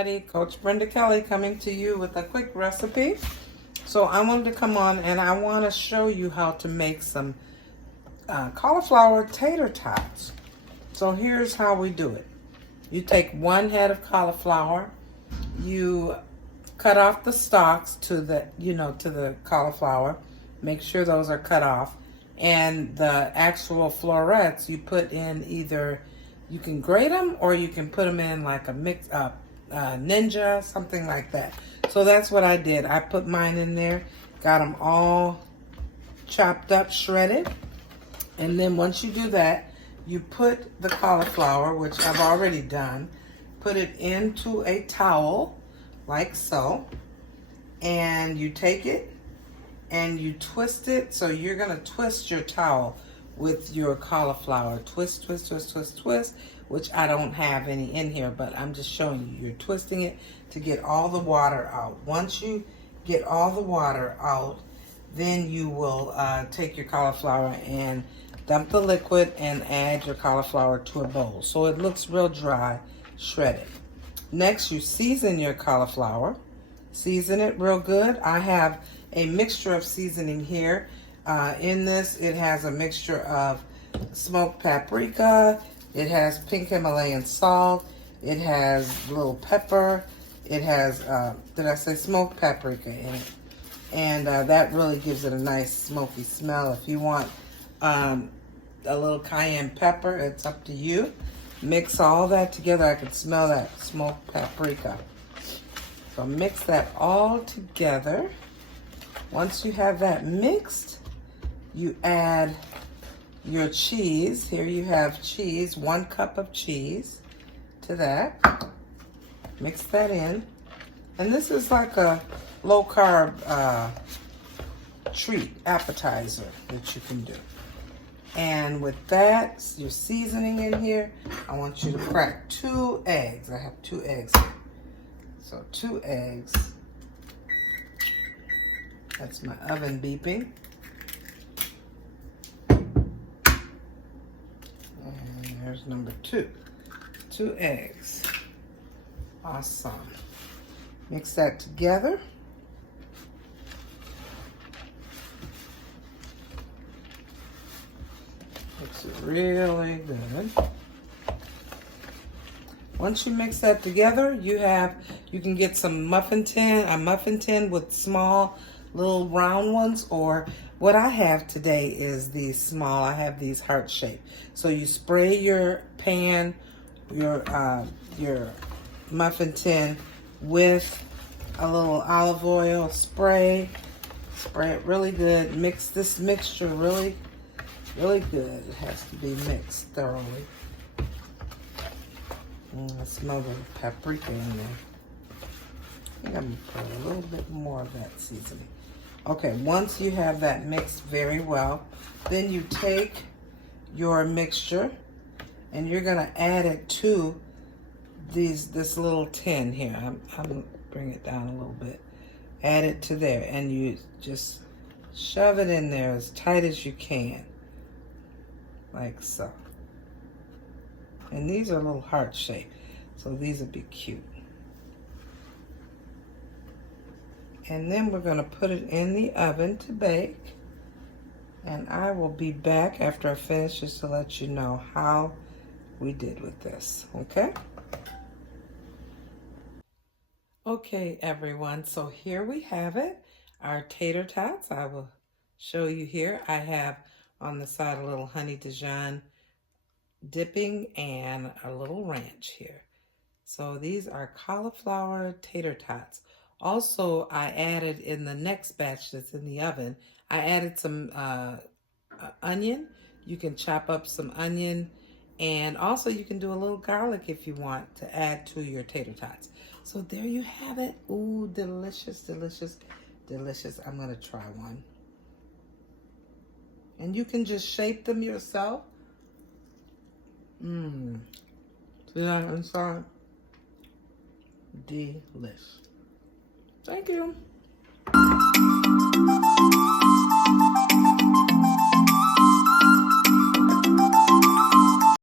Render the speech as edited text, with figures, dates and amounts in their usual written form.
everybody. Coach Brenda Kelly coming to you with a quick recipe. So I wanted to come on and I want to show you how to make some cauliflower tater tots. So here's how we do it. You take 1 head of cauliflower, you cut off the stalks to the, to the cauliflower. Make sure those are cut off. And the actual florets you put in either, you can grate them or you can put them in like a mix up ninja, something like that. So that's what I did. I put mine in there, got them all chopped up, shredded. And then once you do that, you put the cauliflower, which I've already done, put it into a towel like so. And you take it and you twist it. So you're gonna twist your towel with your cauliflower. Twist, twist, twist, twist, twist, which I don't have any in here, but I'm just showing you. You're twisting it to get all the water out. Once you get all the water out, then you will take your cauliflower and dump the liquid and add your cauliflower to a bowl. So it looks real dry, shredded. Next, you season your cauliflower. Season it real good. I have a mixture of seasoning here. In this, it has a mixture of smoked paprika, it has pink Himalayan salt, it has little pepper, it has, did I say smoked paprika in it? And that really gives it a nice smoky smell. If you want a little cayenne pepper, it's up to you. Mix all that together. I can smell that smoked paprika. So mix that all together. Once you have that mixed, you add your cheese. Here you have cheese, 1 cup of cheese to that. Mix that in. And this is like a low carb treat, appetizer that you can do. And with that, your seasoning in here, I want you to crack 2 eggs. I have 2 eggs here. So 2 eggs. That's my oven beeping. And there's number 2. 2 eggs. Awesome. Mix that together. Mix it really good. Once you mix that together, you can get some muffin tin, a muffin tin with small little round ones, or what I have today is these small. I have these heart shape. So you spray your pan, your muffin tin with a little olive oil spray. Spray it really good. Mix this mixture really good. It has to be mixed thoroughly. I smell the paprika in there. I think I'm gonna put a little bit more of that seasoning. Okay, once you have that mixed very well, then you take your mixture and you're gonna add it to this little tin here. I'm gonna bring it down a little bit. Add it to there and you just shove it in there as tight as you can, like so. And these are a little heart shaped, so these would be cute. And then we're gonna put it in the oven to bake. And I will be back after I finish just to let you know how we did with this, okay? Okay, everyone, so here we have it, our tater tots. I will show you here. I have on the side a little honey Dijon dipping and a little ranch here. So these are cauliflower tater tots. Also, I added in the next batch that's in the oven, I added some onion. You can chop up some onion, and also you can do a little garlic if you want to add to your tater tots. So there you have it. Ooh, delicious, delicious, delicious. I'm gonna try one. And you can just shape them yourself. See that inside? Delish. Thank you.